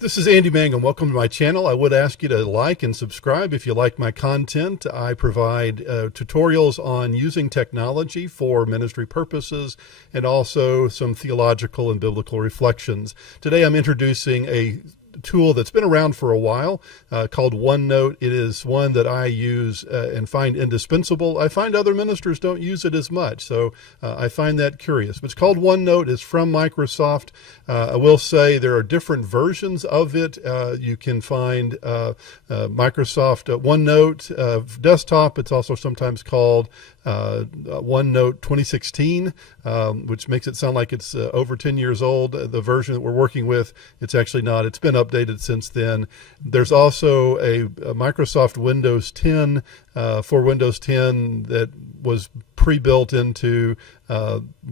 This is Andy Mangum. Welcome to my channel. I would ask you to like and subscribe if you like my content. I provide tutorials on using technology for ministry purposes and also some theological and biblical reflections. Today I'm introducing a tool that's been around for a while called OneNote. It is one that I use and find indispensable. I find other ministers don't use it as much, so I find that curious. But it's called OneNote. It's from Microsoft. I will say there are different versions of it. You can find Microsoft OneNote desktop. It's also sometimes called OneNote 2016, which makes it sound like it's over 10 years old. The version that we're working with, it's actually not. It's been updated since then. There's also a Microsoft Windows 10 for Windows 10 that was pre-built into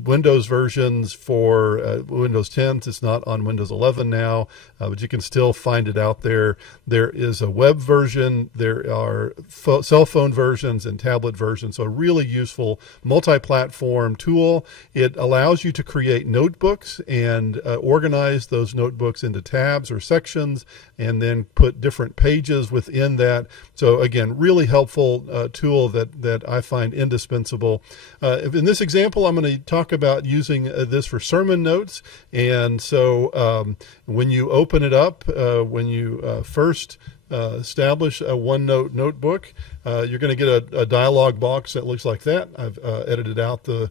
Windows versions for Windows 10. It's not on Windows 11 now, but you can still find it out there. There is a web version. There are cell phone versions and tablet versions. So a really useful multi-platform tool. It allows you to create notebooks and organize those notebooks into tabs or sections and then put different pages within that. So again, really helpful tool that I find indispensable. In this example, I'm going to talk about using this for sermon notes. And so when you open it up, when you first establish a OneNote notebook, you're going to get a dialog box that looks like that. I've edited out the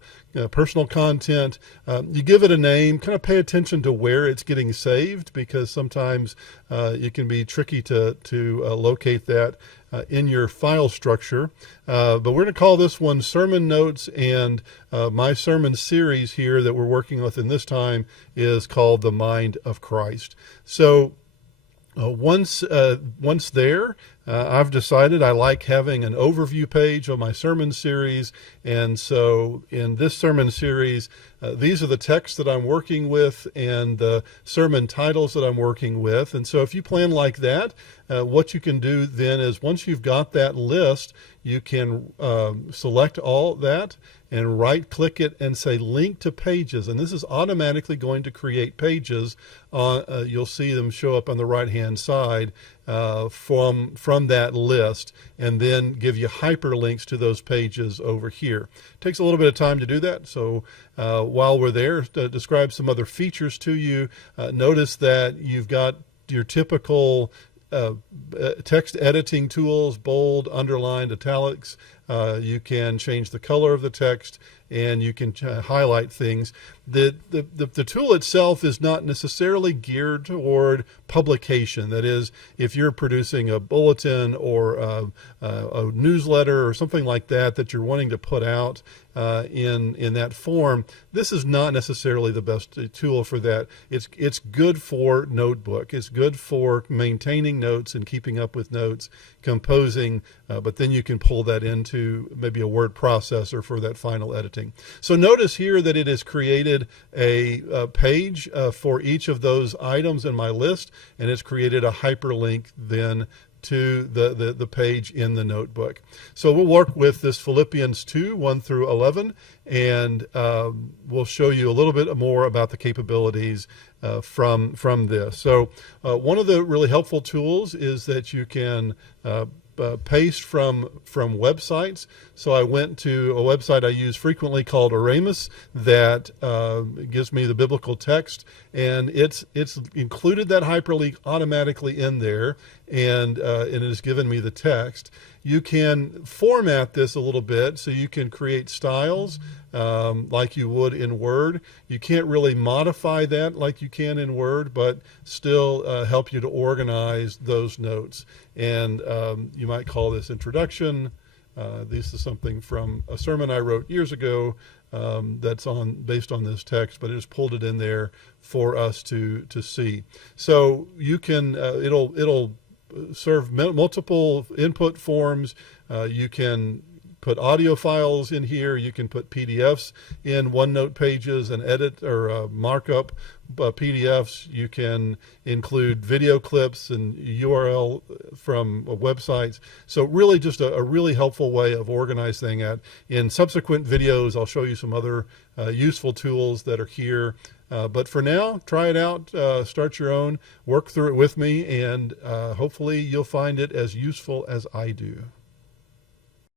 personal content. You give it a name, kind of pay attention to where it's getting saved, because sometimes it can be tricky to locate that in your file structure. But we're going to call this one Sermon Notes, and my sermon series here that we're working with in this time is called The Mind of Christ. So once there, I've decided I like having an overview page on my sermon series. And so in this sermon series, these are the texts that I'm working with and the sermon titles that I'm working with. And so if you plan like that, what you can do then is once you've got that list, you can select all that and right click it and say link to pages. And this is automatically going to create pages. You'll see them show up on the right hand side from that list, and then give you hyperlinks to those pages over here. It takes a little bit of time to do that. So while we're there, to describe some other features to you, notice that you've got your typical text editing tools: bold, underlined, italics. You can change the color of the text, and you can highlight things. The tool itself is not necessarily geared toward publication. That is, if you're producing a bulletin or a newsletter or something like that you're wanting to put out in that form, this is not necessarily the best tool for that. It's good for notebook. It's good for maintaining notes and keeping up with notes, composing, but then you can pull that into maybe a word processor for that final editing. So notice here that it has created a page for each of those items in my list, and it's created a hyperlink then to the page in the notebook. So we'll work with this Philippians 2, 1 through 11, and we'll show you a little bit more about the capabilities from this. So one of the really helpful tools is that you can paste from websites. So I went to a website I use frequently called Oramus that gives me the biblical text, and it's included that hyperlink automatically in there, and it has given me the text. You can format this a little bit, so you can create styles like you would in Word. You can't really modify that like you can in Word, but still help you to organize those notes. And you might call this introduction. This is something from a sermon I wrote years ago that's based on this text, but it just pulled it in there for us to see. So you can it'll serve multiple input forms. You can put audio files in here. You can put PDFs in OneNote pages and edit or markup PDFs. You can include video clips and URL from websites. So really just a really helpful way of organizing that. In subsequent videos, I'll show you some other useful tools that are here But for now, try it out, start your own, work through it with me, and hopefully you'll find it as useful as I do.